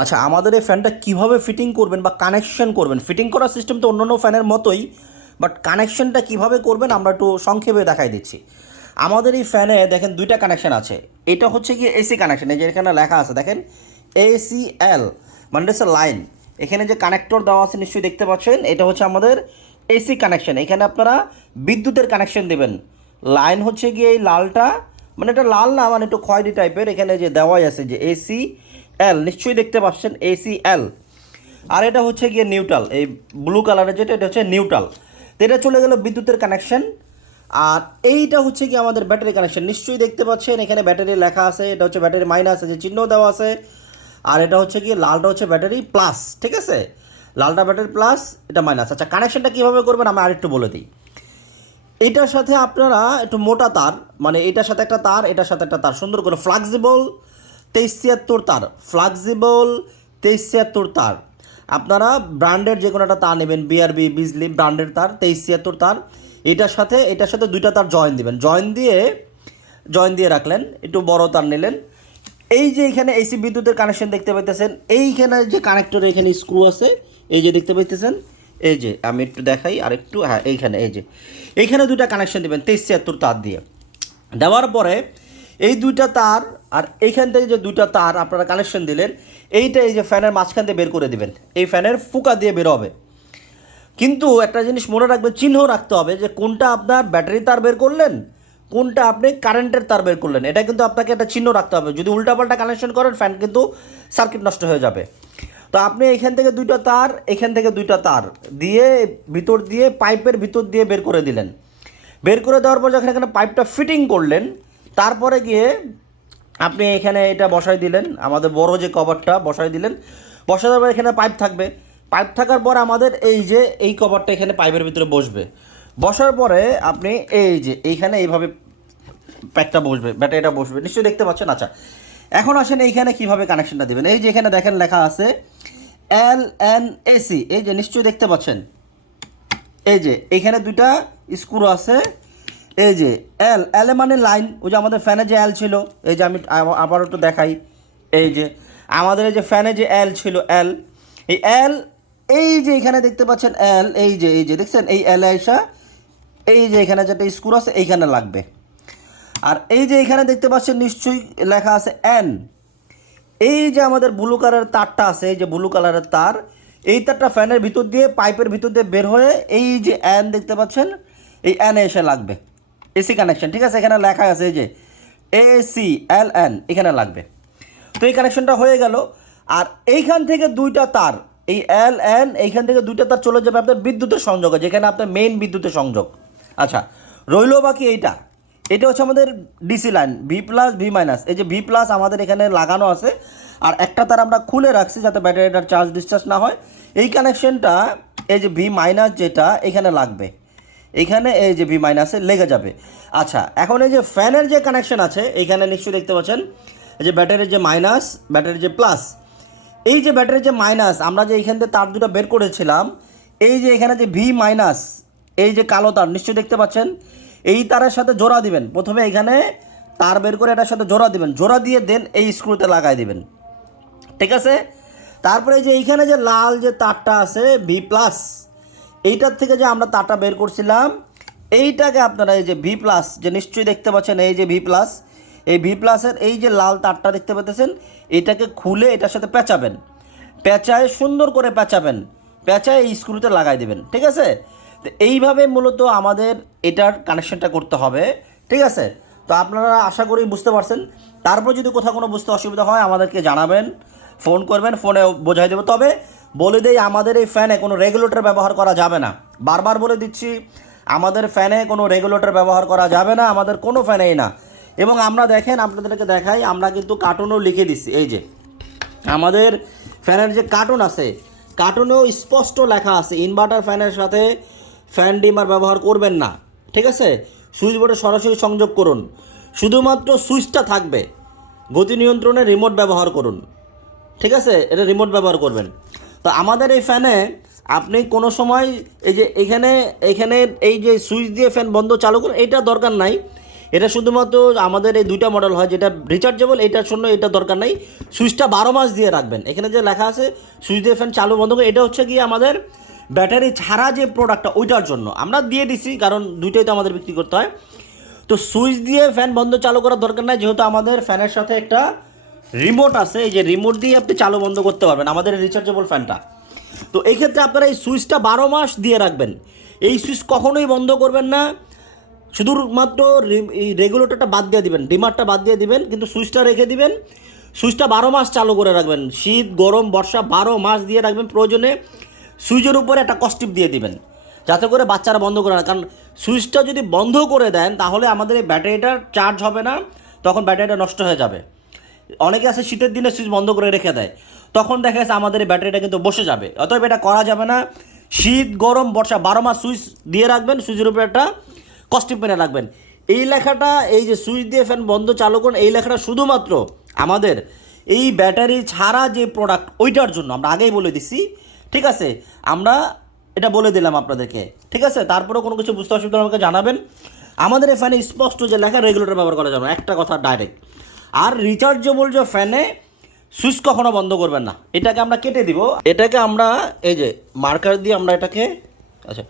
আচ্ছা, আমাদের এই ফ্যানটা কীভাবে ফিটিং করবেন বা কানেকশন করবেন, ফিটিং করার সিস্টেম তো অন্য ফ্যানের মতোই, বাট কানেকশনটা কীভাবে করবেন আমরা একটু সংক্ষেপে দেখাই দিচ্ছি। আমাদের এই ফ্যানে দেখেন দুইটা কানেকশন আছে। এটা হচ্ছে কি এসি কানেকশন, এই যে এখানে লেখা আছে দেখেন ACL, মানে হচ্ছে লাইন। এখানে যে কানেক্টর দেওয়া আছে নিশ্চয়ই দেখতে পাচ্ছেন, এটা হচ্ছে আমাদের এসি কানেকশন। এখানে আপনারা বিদ্যুতের কানেকশন দেবেন। লাইন হচ্ছে গিয়ে এই লালটা, মানে এটা লাল না, মানে একটু খয়েরি টাইপের, এখানে যে দেওয়াই আছে যে ACL, নিশ্চয়ই দেখতে পাচ্ছেন ACL। আর এটা হচ্ছে গিয়ে নিউট্রাল, এই ব্লু কালারের যেটা, এটা হচ্ছে নিউট্রাল। তো এটা চলে গেল বিদ্যুতের কানেকশন। আর এইটা হচ্ছে কি আমাদের ব্যাটারি কানেকশন, নিশ্চয়ই দেখতে পাচ্ছেন এখানে ব্যাটারি লেখা আছে, এটা হচ্ছে ব্যাটারি মাইনাস, যে চিহ্ন দেওয়া আছে। আর এটা হচ্ছে কি লালটা হচ্ছে ব্যাটারি প্লাস, ঠিক আছে, লালটা ব্যাটারি প্লাস, এটা মাইনাস। আচ্ছা, কানেকশনটা কীভাবে করবেন আমি আরেকটু বলে দিই। এটার সাথে আপনারা একটু মোটা তার, মানে এটার সাথে একটা তার, এটার সাথে একটা তার, সুন্দর করে ফ্লেক্সিবল 2376 তার, ফ্লেক্সিবল 2376 তার। আপনারা ব্র্যান্ডের যে কোনো একটা তার নেবেন, বিআরবি, বিজলি ব্র্যান্ডের তার 2376 তার। এটার সাথে দুইটা তার জয়েন দিয়ে রাখলেন, একটু বড় তার নিলেন। এই যে এখানে এসি বিদ্যুতের কানেকশন দেখতে পাইতেছেন, এইখানে যে কানেক্টর এখানে স্ক্রু আছে, এই যে দেখতে পাইতেছেন, এই যে আমি একটু দেখাই আর একটু, হ্যাঁ এইখানে, এই যে এইখানে দুইটা কানেকশন দেবেন 2376 তার দিয়ে। দেওয়ার পরে এই দুইটা তার আর এইখান থেকে যে দুইটা তার আপনারা কানেকশন দিলেন, এইটা এই যে ফ্যানের মাঝখান দিয়ে বের করে দিবেন, এই ফ্যানের ফুকা দিয়ে বের হবে। কিন্তু একটা জিনিস মনে রাখবেন, চিহ্ন রাখতে হবে যে কোনটা আপনার ব্যাটারি তার বের করলেন, কোনটা আপনি কারেন্টের তার বের করলেন। এটা কিন্তু আপনাকে একটা চিহ্ন রাখতে হবে, যদি উল্টাপাল্টা কানেকশন করেন ফ্যান কিন্তু সার্কিট নষ্ট হয়ে যাবে। তো আপনি এখান থেকে দুইটা তার, এখান থেকে দুইটা তার দিয়ে ভিতর দিয়ে পাইপের ভিতর দিয়ে বের করে দিলেন। বের করে দেওয়ার পর যখন এখানে পাইপটা ফিটিং করলেন, তারপরে গিয়ে আপনি এখানে এটা বসাই দিলেন, আমাদের বড় যে কভারটা বসাই দিলেন। বসাই দেওয়ার পর এখানে পাইপ থাকবে, পাইপ থাকার পর আমাদের এই যে এই কভারটা এখানে পাইপের ভিতরে বসবে। বসার পরে আপনি এই যে এইখানে এইভাবে প্যাকটা বসবে, ব্যাটারিটা বসবে, নিশ্চয়ই দেখতে পাচ্ছেন। আচ্ছা, এখন আসেন এইখানে কীভাবে কানেকশনটা দেবেন। এই যে এখানে দেখেন লেখা আছে LNAC, এই যে নিশ্চয়ই দেখতে পাচ্ছেন, এই যে এইখানে দুইটা স্ক্রু আছে। এই যে এল মানে লাইন, ওই যে আমাদের ফ্যানে যে এল ছিল, এই যে আমি আবার একটু দেখাই, এই যে আমাদের এই যে ফ্যানে যে এল ছিল, এল, এই এল, এই যে এখানে দেখতে পাচ্ছেন এল, এই যে দেখছেন এই এল আইসা, এই যে এখানে যেটা স্ক্রু আছে এইখানে লাগবে। আর এই যে এখানে দেখতে পাচ্ছেন নিশ্চয়ই লেখা আছে এন, এই যে আমাদের ব্লু কালারের তারটা আছে, এই যে ব্লু কালারের তার, এই তারটা ফ্যানের ভিতর দিয়ে পাইপের ভিতর দিয়ে বের হয়ে এই যে এন দেখতে পাচ্ছেন, এই এন এসে লাগবে, এসি কানেকশন, ঠিক আছে। এখানে লেখা আছে এই যে ACLN, এখানে লাগবে। তো এই কানেকশনটা হয়ে গেল। আর এইখান থেকে দুইটা তার, এই LN, এইখান থেকে দুইটা তার চলে যাবে আপনার বিদ্যুতের সংযোগে, যেখানে আপনার মেইন বিদ্যুতের সংযোগ। আচ্ছা, রইল বাকি এইটা, এটা হচ্ছে আমাদের DC line V plus V minus. এই যে V প্লাস আমাদের এখানে লাগানো আছে, আর একটা তার আমরা খুলে রাখছি যাতে ব্যাটারিটার চার্জ ডিসচার্জ না হয়। এই কানেকশনটা এই যে V মাইনাস যেটা এখানে লাগবে, এখানে এই যে V মাইনাসে লেগে যাবে। আচ্ছা, এখন এই যে ফ্যানের যে কানেকশন আছে এইখানে নিশ্চয়ই দেখতে পাচ্ছেন, এই যে ব্যাটারির যে মাইনাস, ব্যাটারির যে প্লাস। এই যে ব্যাটারির যে মাইনাস, আমরা যে এইখান থেকে তার দুটো বের করেছিলাম, এই যে এখানে যে V মাইনাস, এই যে কালো তার নিশ্চয়ই দেখতে পাচ্ছেন, এই তারের সাথে জোড়া দিবেন। প্রথমে এখানে তার বের করে এটার সাথে জোড়া দিবেন, জোড়া দিয়ে দেন এই স্ক্রুতে লাগাই দিবেন, ঠিক আছে। তারপরে যে এইখানে যে লাল যে তারটা আছে V প্লাস, এইটার থেকে যে আমরা তারটা বের করছিলাম, এইটাকে আপনারা এই যে V প্লাস, যে নিশ্চয়ই দেখতে পাচ্ছেন এই যে V প্লাস, এই V প্লাসের এই যে লাল তারটা দেখতে পাচ্ছেন, এটাকে খুলে এটার সাথে পেঁচাবেন, পেঁচায় সুন্দর করে পেঁচাবেন, পেঁচায় এই স্ক্রুতে লাগাই দেবেন, ঠিক আছে। তো এইভাবে মূলত আমাদের এটার কানেকশনটা করতে হবে, ঠিক আছে। তো আপনারা আশা করি বুঝতে পারছেন। তারপর যদি কোথাও কোনো বুঝতে অসুবিধা হয় আমাদেরকে জানাবেন, ফোন করবেন, ফোনে বোঝাই দেবো। তবে বলে দেই, আমাদের এই ফ্যানে কোনো রেগুলেটর ব্যবহার করা যাবে না, বারবার বলে দিচ্ছি, আমাদের ফ্যানে কোনো রেগুলেটর ব্যবহার করা যাবে না, আমাদের কোনো ফ্যানেই না। এবং আমরা দেখেন, আপনাদেরকে দেখাই, আমরা কিন্তু কার্টুনও লিখে দিচ্ছি, এই যে আমাদের ফ্যানের যে কার্টুন আছে, কার্টুনেও স্পষ্ট লেখা আছে ইনভার্টার ফ্যানের সাথে ফ্যান ডিমার ব্যবহার করবেন না, ঠিক আছে। সুইচ বোর্ডে সরাসরি সংযোগ করুন, শুধুমাত্র সুইচটা থাকবে, গতি নিয়ন্ত্রণে রিমোট ব্যবহার করুন, ঠিক আছে, এটা রিমোট ব্যবহার করবেন। তো আমাদের এই ফ্যানে আপনি কোনো সময় এই যে এখানে এখানে এই যে সুইচ দিয়ে ফ্যান বন্ধ চালু করুন, এটা দরকার নাই। এটা শুধুমাত্র আমাদের এই দুইটা মডেল হয়, যেটা রিচার্জেবল, এটার জন্য এটা দরকার নেই। সুইচটা 12 মাস দিয়ে রাখবেন। এখানে যে লেখা আছে সুইচ দিয়ে ফ্যান চালু বন্ধ করে, এটা হচ্ছে গিয়ে আমাদের ব্যাটারি ছাড়া যে প্রোডাক্টটা ওইটার জন্য আমরা দিয়ে দিছি, কারণ দুইটাই তো আমাদের বিক্রি করতে হয়। তো সুইচ দিয়ে ফ্যান বন্ধ চালু করার দরকার নাই, যেহেতু আমাদের ফ্যানের সাথে একটা রিমোট আছে, এই যে রিমোট দিয়ে আপনি চালু বন্ধ করতে পারবেন আমাদের রিচার্জেবল ফ্যানটা। তো এই ক্ষেত্রে আপনারা এই সুইচটা 12 মাস দিয়ে রাখবেন। এই সুইচ কখনোই বন্ধ করবেন না, শুধুমাত্র এই রেগুলেটরটা বাদ দিয়ে দিবেন, ডিমারটা বাদ দিয়ে দিবেন, কিন্তু সুইচটা রেখে দিবেন। সুইচটা 12 মাস চালু করে রাখবেন, শীত গরম বর্ষা 12 মাস দিয়ে রাখবেন। প্রয়োজনে সুইচের উপরে একটা কস্টিপ দিয়ে দিবেন, যাতে করে বাচ্চারা বন্ধ করে না। কারণ সুইচটা যদি বন্ধ করে দেন তাহলে আমাদের এই ব্যাটারিটা চার্জ হবে না, তখন ব্যাটারিটা নষ্ট হয়ে যাবে। অনেকে আছে শীতের দিনে সুইচ বন্ধ করে রেখে দেয়, তখন দেখা যাচ্ছে আমাদের এই ব্যাটারিটা কিন্তু বসে যাবে। অতএব এটা করা যাবে না। শীত গরম বর্ষা 12 মাস সুইচ দিয়ে রাখবেন, সুইচের উপরে একটা কস্টিপ মেনে রাখবেন। এই লেখাটা, এই যে সুইচ দিয়ে ফ্যান বন্ধ চালু করুন, এই লেখাটা শুধুমাত্র আমাদের এই ব্যাটারি ছাড়া যে প্রোডাক্ট ওইটার জন্য, আমরা আগেই বলে দিছি, ঠিক আছে? আমরা এটা বলে দিলাম আপনাদেরকে, ঠিক আছে? তারপরেও কোনো কিছু বুঝতে অসুবিধা আমাকে জানাবেন। আমাদের এই ফ্যানে স্পষ্ট যে লেখা রেগুলেটর ব্যবহার করা যাবে না, একটা কথা ডাইরেক্ট। আর রিচার্জেবল যে ফ্যানে সুইচ কখনো বন্ধ করবেন না। এটাকে আমরা কেটে দিব, এটাকে আমরা এই যে মার্কার দিয়ে আমরা এটাকে, আচ্ছা,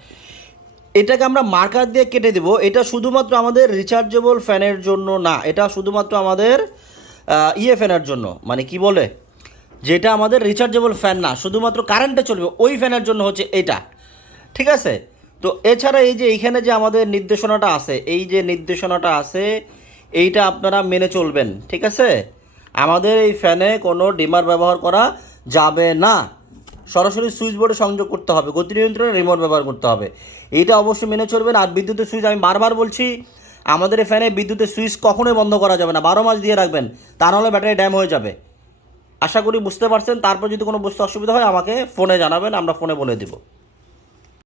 এটাকে আমরা মার্কার দিয়ে কেটে দেব। এটা শুধুমাত্র আমাদের রিচার্জেবল ফ্যানের জন্য না, এটা শুধুমাত্র আমাদের ইয়ে ফ্যানের জন্য, মানে কি বলে, যেটা আমাদের রিচার্জেবল ফ্যান না, শুধুমাত্র কারেন্টে চলবে ওই ফ্যানের জন্য হচ্ছে এটা, ঠিক আছে? তো এছাড়া এই যে এইখানে যে আমাদের নির্দেশনাটা আছে, এই যে নির্দেশনাটা আছে, এইটা আপনারা মেনে চলবেন, ঠিক আছে? আমাদের এই ফ্যানে কোনো ডিমার ব্যবহার করা যাবে না, সরাসরি সুইচ বোর্ডে সংযোগ করতে হবে, গতি নিয়ন্ত্রণে রিমোট ব্যবহার করতে হবে, এইটা অবশ্যই মেনে চলবেন। আর বিদ্যুতের সুইচ, আমি বারবার বলছি, আমাদের এই ফ্যানে বিদ্যুতের সুইচ কখনোই বন্ধ করা যাবে না, 12 মাস দিয়ে রাখবেন, তা নাহলে ব্যাটারি ড্যাম হয়ে যাবে। আশা করি বুঝতে পারছেন। তারপর যদি কোনো বুঝতে অসুবিধা হয় আমাকে ফোনে জানাবেন, আমরা ফোনে বলে দেবো।